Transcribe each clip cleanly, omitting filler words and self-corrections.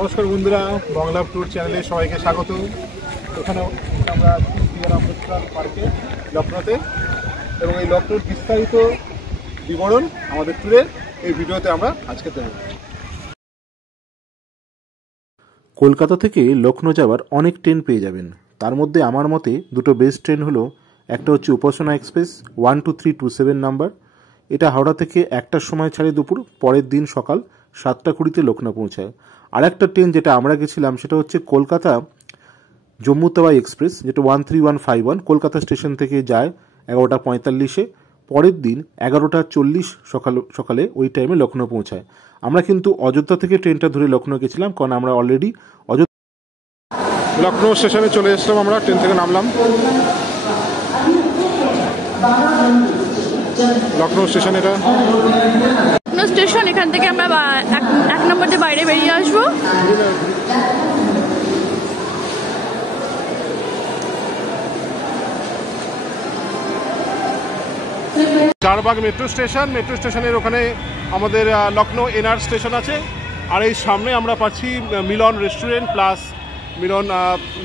নমস্কার বন্ধুরা, বাংলা ট্যুর চ্যানেলে সবাইকে স্বাগত। এখানে আমরা আম্বেদকর পার্কে লখনৌতে, এবং এই লখনৌর বিস্তারিত বিবরণ আমাদের ট্যুরের এই ভিডিওতে আমরা আজকে দেব। কলকাতা থেকে লখনৌ যাওয়ার অনেক ট্রেন পেয়ে যাবেন। তার মধ্যে আমার মতে দুটো বেস্ট ট্রেন হলো, একটা হচ্ছে উপাসনা এক্সপ্রেস 12327 নাম্বার। এটা হাওড়া থেকে 1টার সময় ছাড়ে দুপুর, পরের দিন সকাল 7টা 20 লখনৌ পৌঁছায়। আর একটা ট্রেন যেটা আমরা গেছিলাম সেটা হচ্ছে কলকাতা জম্মু তাওয়াই এক্সপ্রেস, যেটা 13151 কলকাতা স্টেশন থেকে যায় 11টা 45-এ, পরের দিন 11টা 40 সকালে ওই টাইমে লখনৌ পৌঁছায়। আমরা কিন্তু অযোধ্যা থেকে ট্রেনটা ধরে লখনৌ গেছিলাম, কারণ আমরা অলরেডি লখনৌ স্টেশনে চলে এসলাম। আমরা ট্রেন থেকে নামলাম। লখনৌ স্টেশন, এটা লখনৌ স্টেশন। এখান থেকে আমরা 1 নম্বর দিয়ে বাইরে বেরিয়ে আসবো। চারবাগ মেট্রো স্টেশনের ওখানে আমাদের লখনৌ এনআর স্টেশন আছে। আর এই সামনে আমরা পাচ্ছি মিলন রেস্টুরেন্ট প্লাস মিলন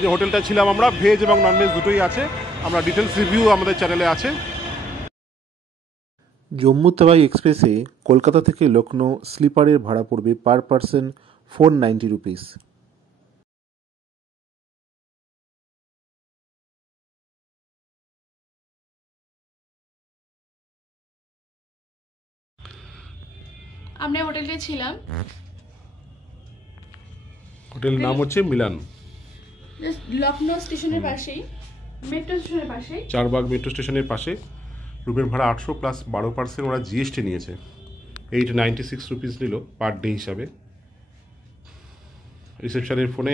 যে হোটেলটা ছিলাম আমরা, ভেজ এবং ননভেজ দুটোই আছে। আমরা ডিটেলস রিভিউ আমাদের চ্যানেলে আছে। জম্মু তাওয়াই এক্সপ্রেসে কলকাতা থেকে লখনৌ স্লিপারের ভাড়া পড়বে পার পার্সন 490 রুপিস। আমরা হোটেলে ছিলাম। হোটেল নাম হচ্ছে মিলন, লখনৌ স্টেশনের পাশেই, মেট্রো স্টেশনের পাশেই, চারবাগ মেট্রো স্টেশনের পাশে। রুমের ভাড়া 800 প্লাস 12% ওরা জিএসটি নিয়েছে। 896 রুপিস নিল পার ডে হিসাবে। রিসেপশনের ফোনে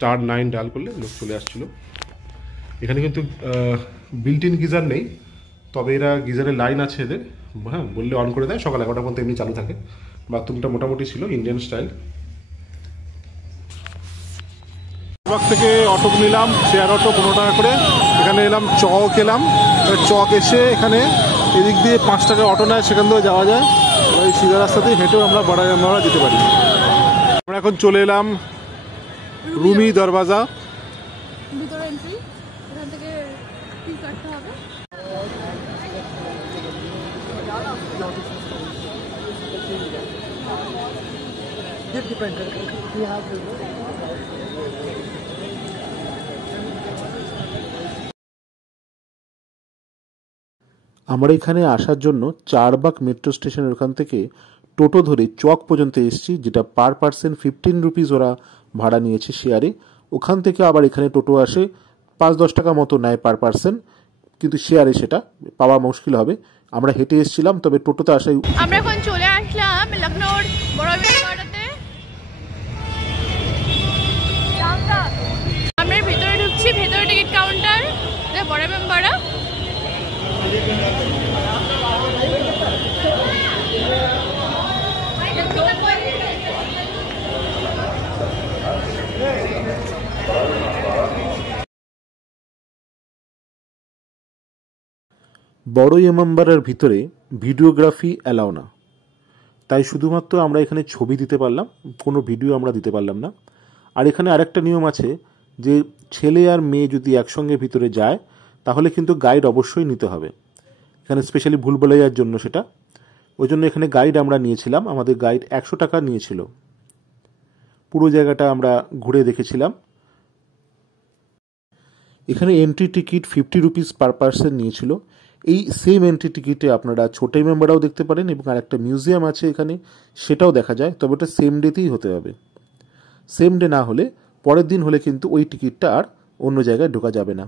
*9 ডায়াল করলে লোক চলে আসছিল। এখানে কিন্তু বিল্ট ইন গিজার নেই, তবে এরা গিজারের লাইন আছে এদের, হ্যাঁ, বললে অন করে দেয়। সকাল 11টা পর্যন্ত এমনি চালু থাকে। বাথরুমটা মোটামুটি ছিল ইন্ডিয়ান স্টাইল। থেকে অটো নিলাম, শেয়ার অটো 15 টাকা করে। এখানে এলাম, চক এলাম। চক এসে এখানে এদিক দিয়ে 5 টাকা অটো নেয়, সেখান থেকে যাওয়া যায়। ওই সিধা রাস্তাতেই হেঁটেও আমরা বড়াইমারা যেতে পারি। আমরা এখন চলে এলাম রুমি দরওয়াজা। ভিতরে এন্ট্রি, এখান থেকে টিকিট কাটতে হবে। আমরা এখানে আসার জন্য চারবাগ মেট্রো স্টেশনের ওখান থেকে টোটো ধরে চক পর্যন্ত এসেছি, যেটা পার পার্সন 15 রুপিস ওরা ভাড়া নিয়েছে শেয়ারে। ওখান থেকে আবার এখানে টোটো আসে, 5-10 টাকা মতো নেয় পার পার্সন, কিন্তু শেয়ারে সেটা পাওয়া মুশকিল হবে। আমরা হেঁটে এসেছিলাম, তবে টোটোতে আসাই। আমরা এখন চলে আসলাম লখনৌর বড়াইমারাতে। আমরা ভেতরে ঢুকছি, ভেতরে টিকিট কাউন্টার বড়াইমারা। বড় ইমামবাড়ার ভিতরে ভিডিওগ্রাফি অ্যালাউ না, তাই শুধুমাত্র আমরা এখানে ছবি দিতে পারলাম, কোনো ভিডিও আমরা দিতে পারলাম না। আর এখানে আরেকটা নিয়ম আছে যে ছেলে আর মেয়ে যদি একসঙ্গে ভিতরে যায় তাহলে কিন্তু গাইড অবশ্যই নিতে হবে। এখানে স্পেশালি ভুলভুলাইয়ার জন্য সেটা, ওই জন্য এখানে গাইড আমরা নিয়েছিলাম। আমাদের গাইড 100 টাকা নিয়েছিল। পুরো জায়গাটা আমরা ঘুরে দেখেছিলাম। এখানে entry ticket 50 rupees per person নিয়েছিল। এই সেম এন্ট্রি টিকিটে আপনারা ছোটো মেম্বাররাও দেখতে পারেন, এবং আরেকটা মিউজিয়াম আছে এখানে, সেটাও দেখা যায়। তবে ওটা সেম ডেতেই হতে হবে। সেম ডে না হলে, পরের দিন হলে কিন্তু ওই টিকিটটা আর অন্য জায়গায় ঢোকা যাবে না।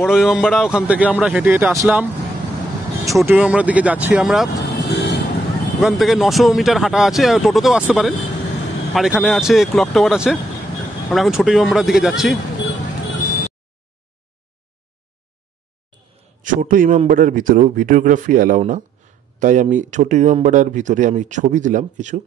বড় ইমামবাড়া, ওখান থেকে আমরা হেঁটে হেঁটে আসলাম, ছোট ইমামবাড়ার দিকে যাচ্ছি আমরা। ওখান থেকে 900 মিটার হাঁটা আছে, টোটোতেও আসতে পারেন। আর এখানে আছে ক্লক টাওয়ার আছে। আমরা এখন ছোট ইমামবাড়ার দিকে যাচ্ছি। ছোট ইমামবাড়ার ভিতরেও ভিডিওগ্রাফি অ্যালাউ না, তাই আমি ছোট ইমামবাড়ার ভিতরে আমি ছবি দিলাম কিছু।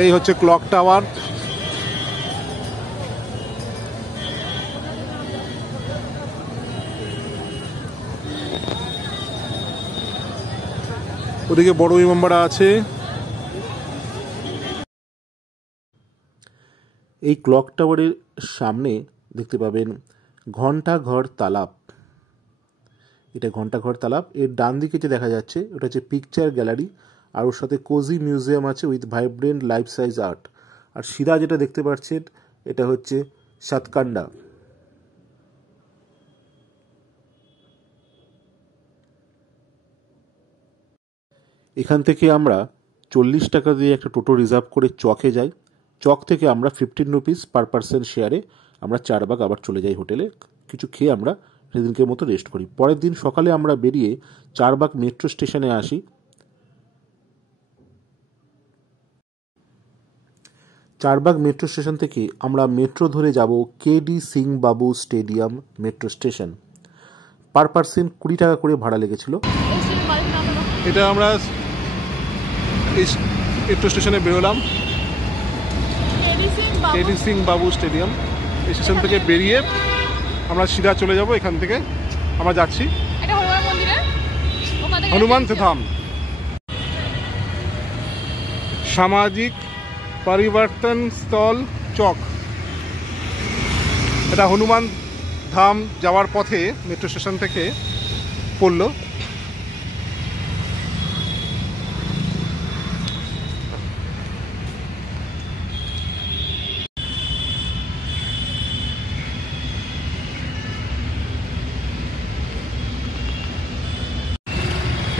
এই হচ্ছে ক্লক টাওয়ার। ওদিকে বড় ইমামবাড়া আছে। এই ক্লক টাওয়ারের সামনে দেখতে পাবেন ঘণ্টাঘর তালাব। এটা ঘণ্টাঘর তালাব। এর ডান দিকে যে দেখা যাচ্ছে ওটা হচ্ছে পিকচার গ্যালারি, আর ওর সাথে কোজি মিউজিয়াম আছে with vibrant life size art. আর সিধা যেটা দেখতে পাচ্ছেন এটা হচ্ছে সাতকান্ডা। এখান থেকে আমরা 40 টাকা দিয়ে একটা টোটো রিজার্ভ করে চকে যাই। চক থেকে আমরা 15 রুপিস পার পার্সন শেয়ারে আমরা চারবাগ আবার চলে যাই হোটেলে। কিছু খেয়ে আমরা সেদিনকের মতো রেস্ট করি। পরের দিন সকালে আমরা বেরিয়ে চারবাগ মেট্রো স্টেশনে আসি। চারবাগ মেট্রো স্টেশন থেকে আমরা মেট্রো ধরে যাব কেডি সিং বাবু stadium metro station. Per person 20 টাকা করে ভাড়া লেগেছিল। এটা আমরা এই মেট্রো স্টেশনে বেরোলাম, কেডি সিং বাবু স্টেডিয়াম। এই স্টেশন থেকে বেরিয়ে আমরা সিধা চলে যাব। এখান থেকে আমরা যাচ্ছি হনুমান ধাম। সামাজিক পরিবর্তন স্থল চক। এটা হনুমান ধাম যাওয়ার পথে মেট্রো স্টেশন থেকে পড়লো।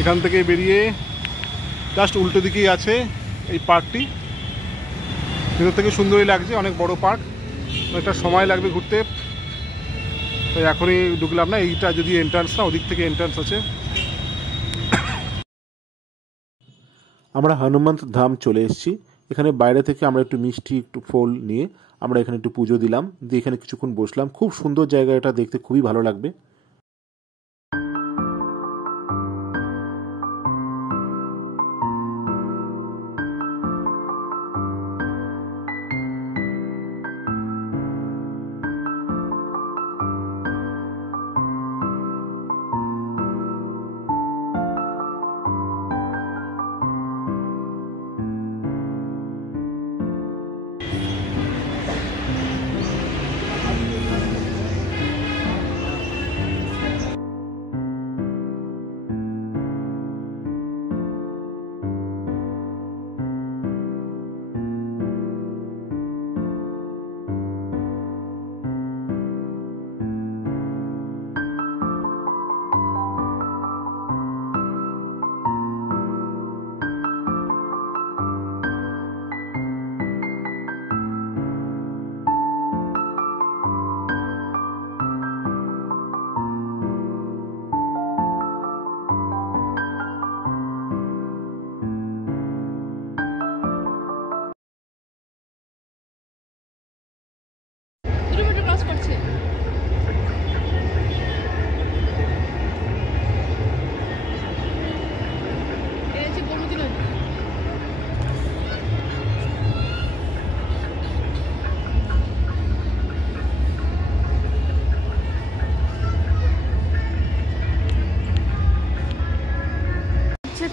এখান থেকে বেরিয়ে জাস্ট উল্টো দিকেই আছে এই পার্কটি। ভেতর থেকে সুন্দরই লাগছে, অনেক বড় পার্ক, অনেকটা সময় লাগবে ঘুরতে, তাই এখনই ঢুকলাম না। এইটা যদি এন্ট্রান্স না, ওদিক থেকে এন্ট্রান্স আছে। আমরা হনুমান ধাম চলে এসেছি। এখানে বাইরে থেকে আমরা একটু মিষ্টি একটু ফল নিয়ে আমরা এখানে একটু পুজো দিলাম, দিয়ে এখানে কিছুক্ষণ বসলাম। খুব সুন্দর জায়গা, এটা দেখতে খুবই ভালো লাগবে।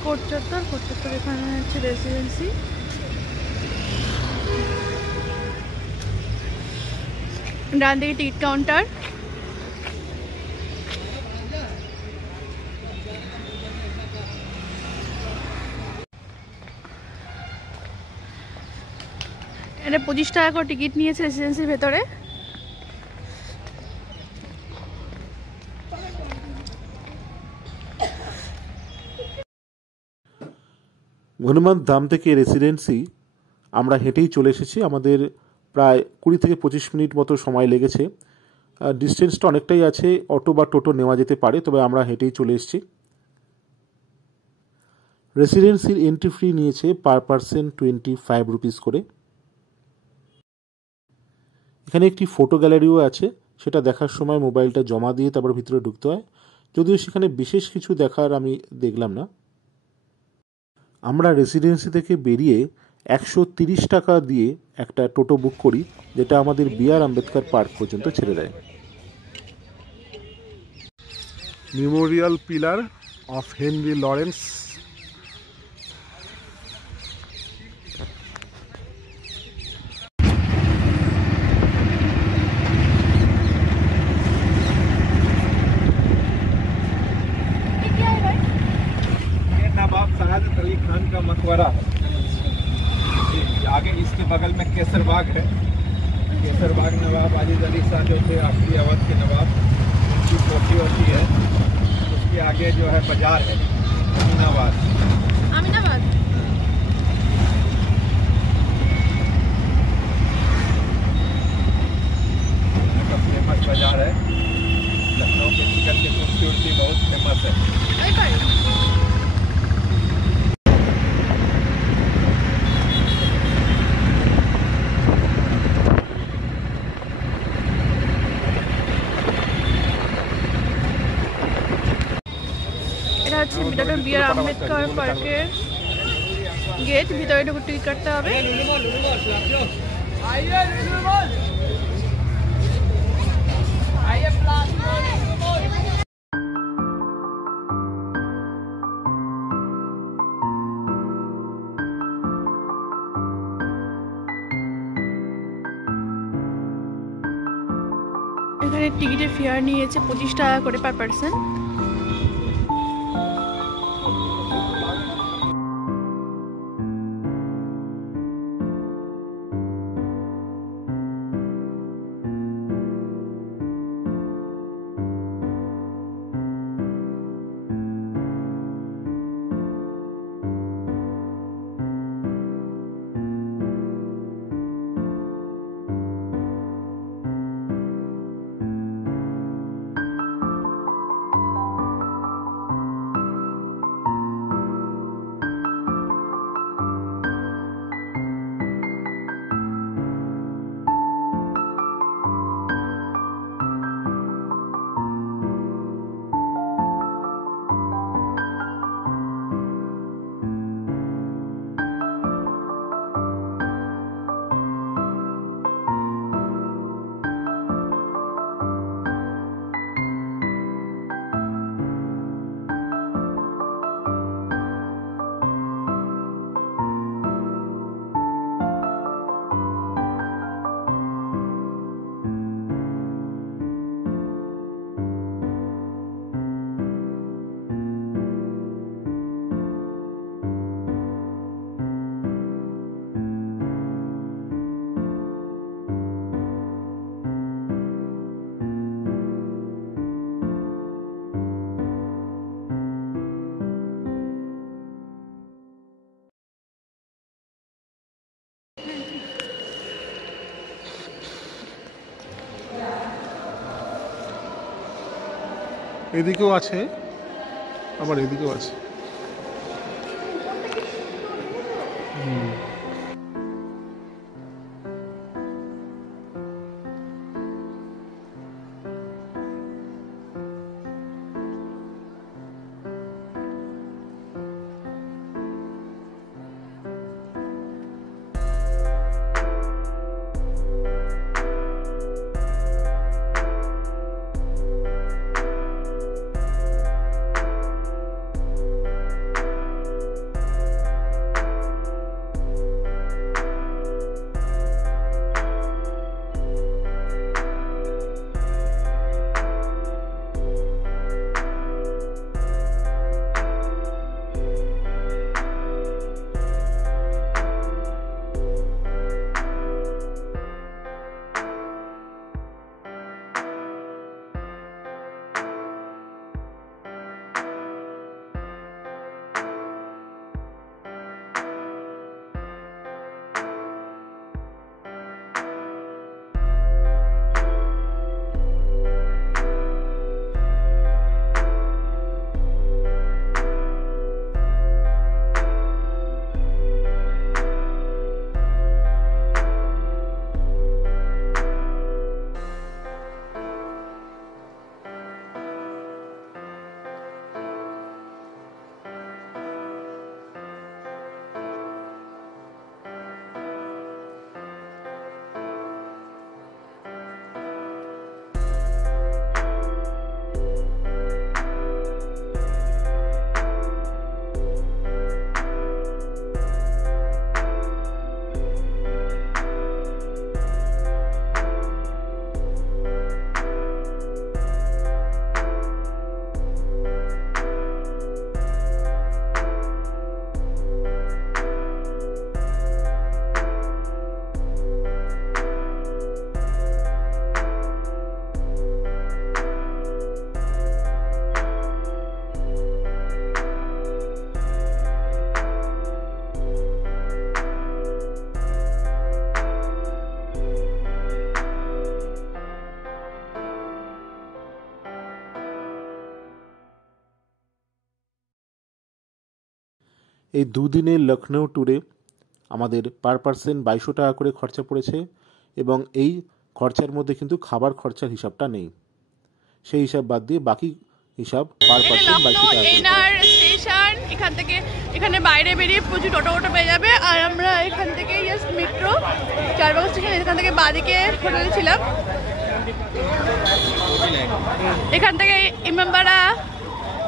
কোট চত্বর, এখানে হচ্ছে রেসিডেন্সি। ডান দিকে টিকিট কাউন্টার। এটা 25 টাকা করে টিকিট নিয়েছে রেসিডেন্সির ভেতরে। হনুমান ধাম থেকে রেসিডেন্সি আমরা হেঁটেই চলে এসেছি। আমাদের প্রায় 20 থেকে 25 মিনিট মতো সময় লেগেছে। ডিস্টেন্সটা অনেকটাই আছে, অটো বা টোটো নেওয়া যেতে পারে, তবে আমরা হেঁটেই চলে এসেছি। রেসিডেন্সির এন্ট্রি ফি নিয়েছে পার পারসন 25 রুপিস করে। এখানে একটি ফটো গ্যালারিও আছে, সেটা দেখার সময় মোবাইলটা জমা দিয়ে তারপর ভিতরে ঢুকতে হয়, যদিও সেখানে বিশেষ কিছু দেখার আমি দেখলাম না। আমরা রেসিডেন্সি থেকে বেরিয়ে 130 টাকা দিয়ে একটা টোটো বুক করি, যেটা আমাদের বি.আর. আম্বেদকর পার্ক পর্যন্ত ছেড়ে দেয়। Memorial pillar of Henry Lawrence. Nawab Saadat Ali Khan का मकबरा है। आगे इसके बगल में केसर बाग है। केसर बाग नवाब वाजिद अली शाह जो थे आखिरी अवध के नवाब, उनकी कोठी होती है। उसके आगे जो है बाजार है अमीनाबाद। अमीनाबाद यहाँ का फेमस बाजार है। लखनऊ के चिकन की खूबसूरती बहुत फेमस है। এটা হচ্ছে ডক্টর বি.আর. আম্বেদকর পার্কের গেট। ভিতরে ঢুকে টিকিট কাটতে হবে। এখানে টিকিটের ফেয়ার নিয়েছে 25 টাকা করে পার পার্সন। এদিকেও আছে, আবার এদিকেও আছে। এই দুদিনের লখনৌ ট্যুরে আমাদের পার পার্সন 2200 টাকা করে খরচা পড়েছে এবং এই খরচার মধ্যে কিন্তু খাবার খরচার হিসাবটা নেই। সেই হিসাব বাদ দিয়ে বাকি হিসাব পার পার্সন 2200 টাকা করে। এনআর স্টেশন, এখান থেকে এখানে বাইরে বেরিয়ে প্রচুর টোটো পেয়ে যাবে। আর আমরা এখান থেকে জাস্ট মেট্রো চারবাগ স্টেশন, এখান থেকে বাদিকে হোটেলে ছিলাম। এখান থেকে ইমামবাড়া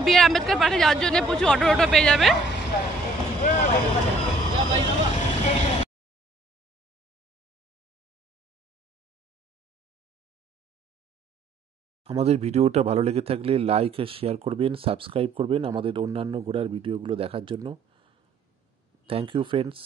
বি.আর. আম্বেদকর পার্কে যাওয়ার জন্য প্রচুর অটো পেয়ে যাবে। আমাদের ভিডিওটা ভালো লেগে থাকলে লাইক আর শেয়ার করবেন, সাবস্ক্রাইব করবেন আমাদের অন্যান্য ঘোরার ভিডিওগুলো দেখার জন্য। Thank you friends.